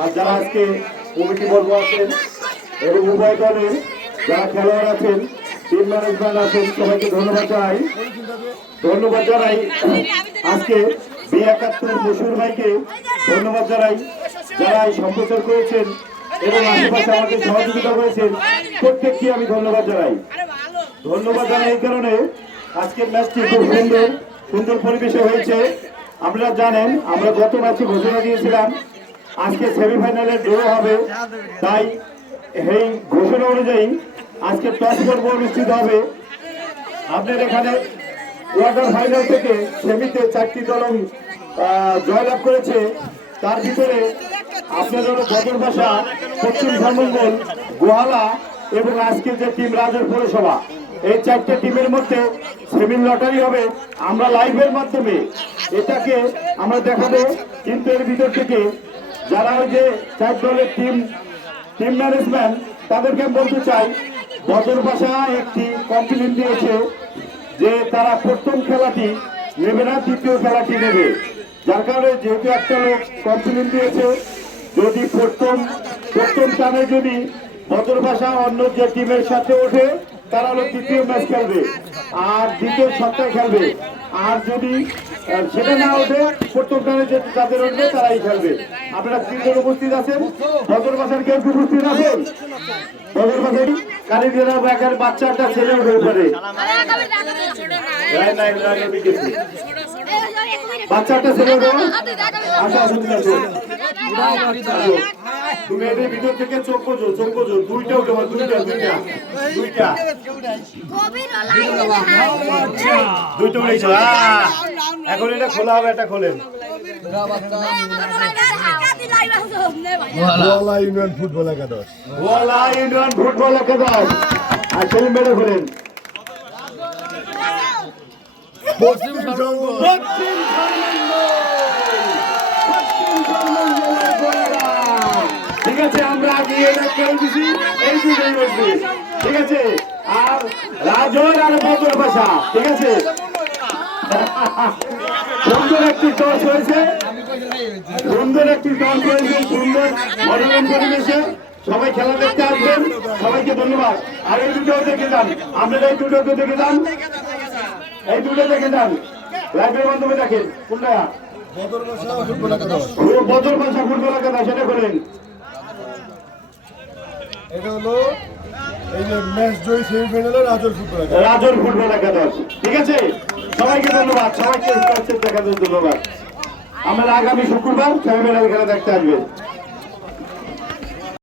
আর যারা আজকে কমিটি বর্গ আছেন এবং উভয় দলের যারা খেলোয়াড় আছেন টিম ম্যানেজমেন্ট আছেন, সবাইকে ধন্যবাদ জানাই। ধন্যবাদ জানাই আজকে বি একাত্তর মশুর ভাইকে ধন্যবাদ জানাই। যারা এই সম্প্রচার করেছেন এবং আশেপাশে আমাকে সহযোগিতা করেছেন, প্রত্যেককে আমি ধন্যবাদ জানাই। ধন্যবাদ জানাই এই কারণে আজকের ম্যাচটি খুব সুন্দর সুন্দর পরিবেশে হয়েছে। আপনারা জানেন, আমরা গত ম্যাচে ঘোষণা দিয়েছিলাম আজকে সেমিফাইনালে ড্র হবে। তাই এই ঘোষণা অনুযায়ী আজকে টস পর্ব অনুষ্ঠিত হবে। আপনার এখানে কোয়ার্টার ফাইনাল থেকে সেমিতে চারটি দল জয়লাভ করেছে। তার ভিতরে আপনাদের হলো বদর ভাষা, পশ্চিম ধর্মঙ্গল গোহালা এবং আজকে যে টিম রাজের পৌরসভা, এই চারটে টিমের মধ্যে সেমিন লটারি হবে। আমরা লাইভের মাধ্যমে এটাকে আমরা দেখাবো। কিন্তু এর ভিতর থেকে যারা ওই যে চার দলের টিম টিম ম্যানেজমেন্ট তাদেরকে বলতে চাই, বদর ভাষা একটি কমপ্লেন দিয়েছে যে তারা প্রথম খেলাটি নেবে না, দ্বিতীয় খেলাটি নেবে। যার কারণে যেহেতু একটা লোক কমপ্লেন দিয়েছে, যদি প্রথম প্রথম টানে যদি বদর ভাষা অন্য যে টিমের সাথে ওঠে, তারা হলো তৃতীয় ম্যাচ খেলবে। আর দ্বিতীয় সপ্তাহে খেলবে। আর যদি সেটা না ওঠে, প্রথম টানে যে যাদের উঠবে, তারাই খেলবে। আপনারা তিনজন উপস্থিত আছেন? বদর ভাষার কেউ উপস্থিত আছেন? বদর ভাষার কালী দিলা একের বাচ্চাটা ছেলে উঠে দেখেছি। বাচ্চাটা ছেলে উঠে আচ্ছা তুমি এদের ভিতর থেকে চোখ বোঝো চোখ বোঝো দুইটা উঠে দুইটা দুইটা। দুইটা। দুইটা উঠেছো এখন এটা খোলা হবে এটা খোলেন। ইউনিয়ন ফুটবল একাদশ। ইন্ডিয়ান ফুটবল একাদশ। আর সেলিম খোলেন পশ্চিম সর্ব পশ্চিম ধর্মমণ্ডল। পশ্চিম ধর্মমণ্ডলের গোয়েরা। ঠিক আছে আমরা এটা করে দিছি এই দুটোই বসবে ঠিক আছে? আর রাজর আর বদর ভাষা ঠিক আছে? সুন্দর একটি টস হয়েছে। সুন্দর একটি টস হয়েছে সুন্দর মনোরম পরিবেশে। সবাই খেলা দেখতে আসবেন। সবাইকে ধন্যবাদ। আর এই দুটো দেখে যান। আপনারা এই দুটো দেখে যান। এই দুটো দেখে যান। লাইভের মাধ্যমে দেখেন। কোনটা? বদর ভাষা ফুটবল একাদশ। বদর ভাষা ফুটবল একাদশ সেটা করেন এটা হলো এই ম্যাচ ফুটবল একাদশ। ঠিক আছে? সবাইকে ধন্যবাদ। সবাইকে ধন্যবাদ। আমরা আগামী শুক্রবার সেমিফাইনাল খেলা দেখতে আসবেন